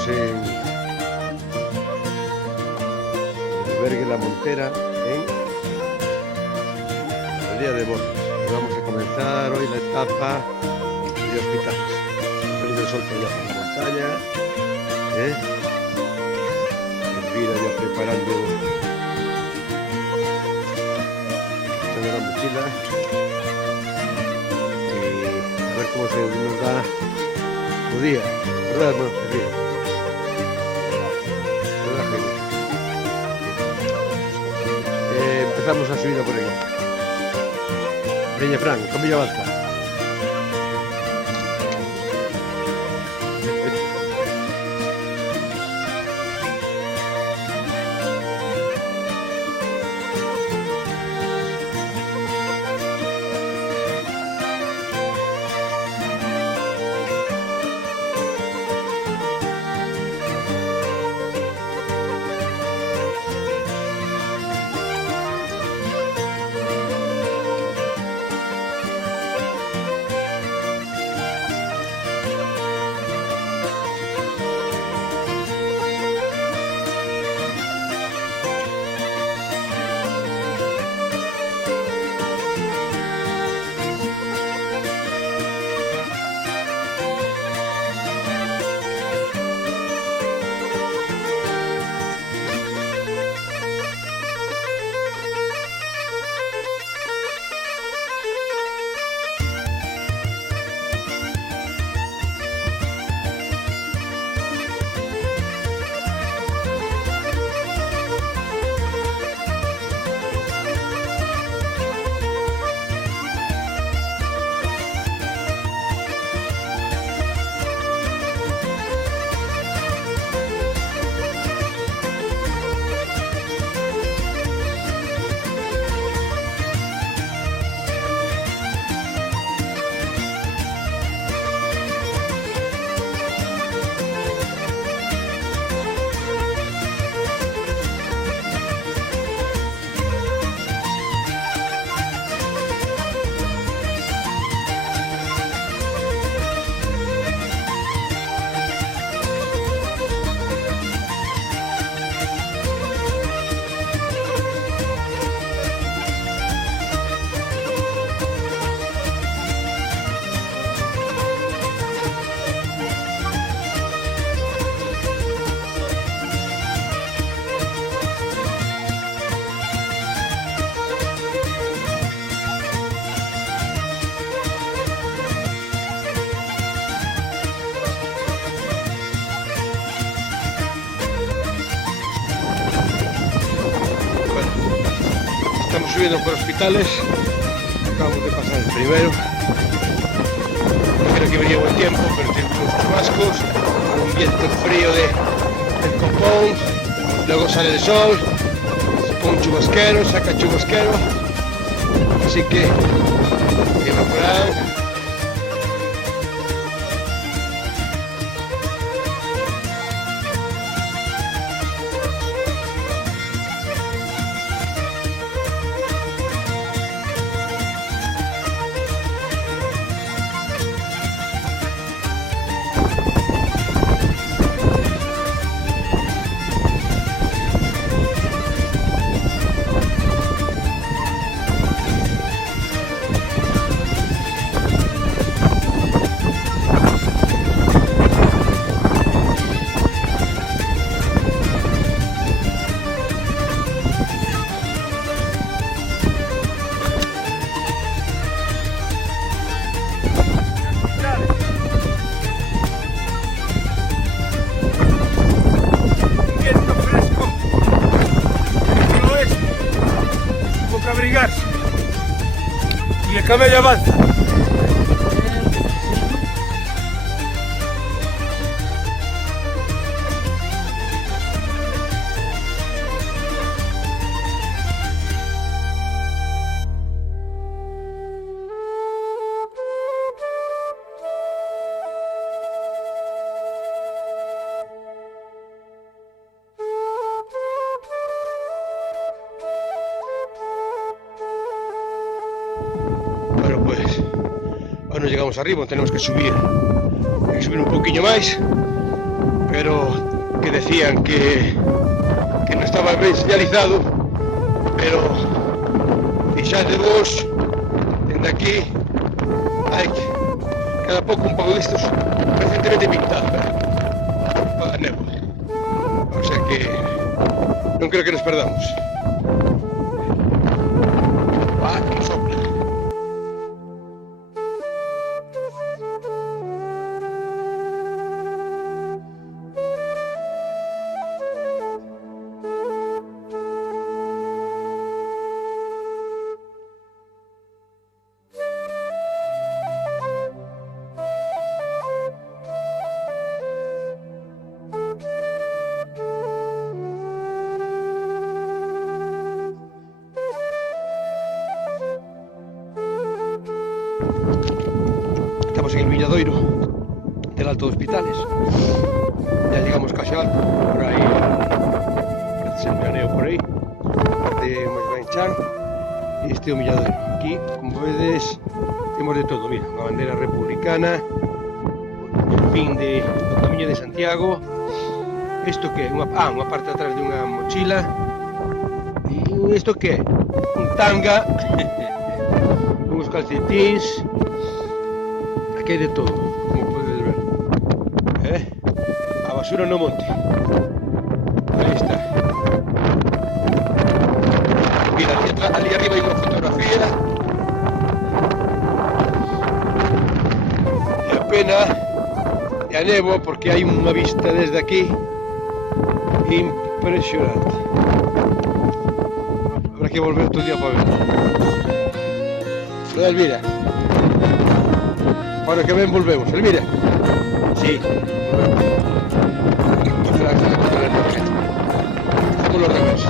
estamos en el albergue La Montera, en Aldea de Borges. Y vamos a comenzar hoy la etapa de hospitales. Saliendo el sol ya por la montaña, Elvira ya preparando la mochila y a ver cómo se nos da el día, ¿verdad, hermano? Empezamos a subir por aquí. Peña Fran, con Villa Balta. Estamos subiendo por hospitales, acabamos de pasar el primero. Yo creo que venía buen tiempo, pero tiene unos chubascos, un viento frío del copón, luego sale el sol, se pone un chubasquero, saca chubasquero, así que evaporado. Y el camello avanza. Bueno, pues ahora llegamos arriba, tenemos que subir un poquillo más pero que decían que non estaba ben señalizado, pero fixade vos, dende aquí hai cada pouco un pouco destos recientemente pintado para a néboa, o sea que non creo que nos perdamos. Como sopla. Estamos en el Milladoiro del Alto de Hospitales. Ya llegamos casi alto, por ahí parece un llaneo por aí, de Maixbanchan, e este é o Milladoiro. Aquí, como vedes, temos de todo. Mira, unha bandeira republicana, o fin do Camiño de Santiago. Isto que é? Unha parte atrás de unha mochila. E isto que é? Un tanga, uns calcetins. Aquí hai de todo, como podes ver. A basura no monte. Aí está. Mira, ali arriba hai unha fotografía. E a pena e a néboa porque hai unha vista desde aquí impresionante. Habrá que volver todo o día para ver. Elvira. Ahora que ven volvemos. Elvira. Sí. Hacemos los demás.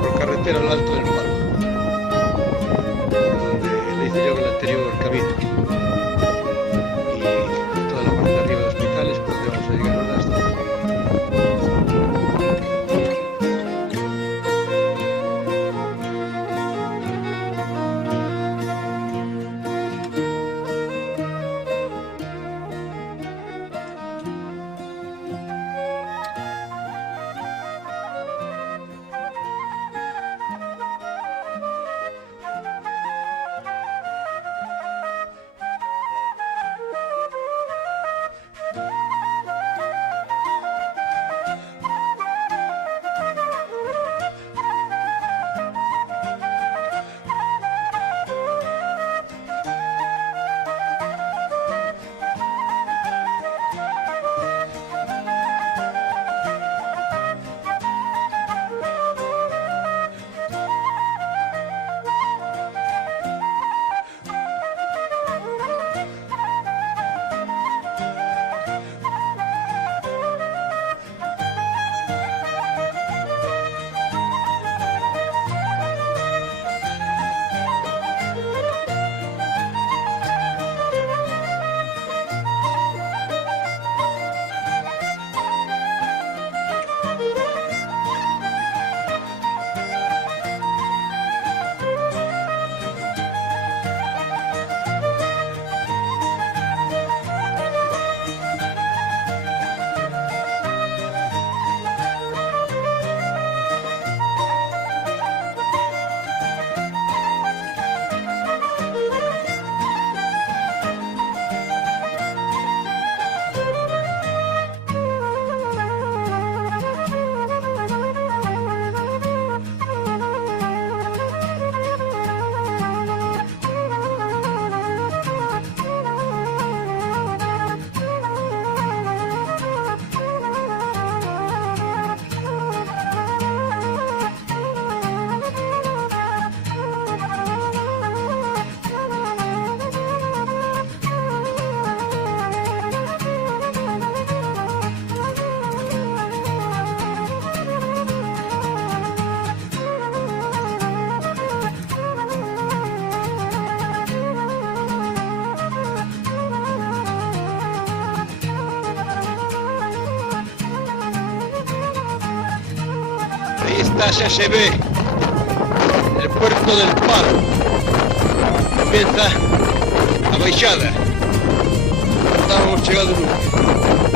Por carretera al Alto del Palo, donde le hice yo en el anterior camino, y toda la parte de arriba de Hospitales, por donde vamos a llegar ahora hasta Atrás ya se ve el puerto del Palo. Comienza la baixada. No estamos llegando nunca.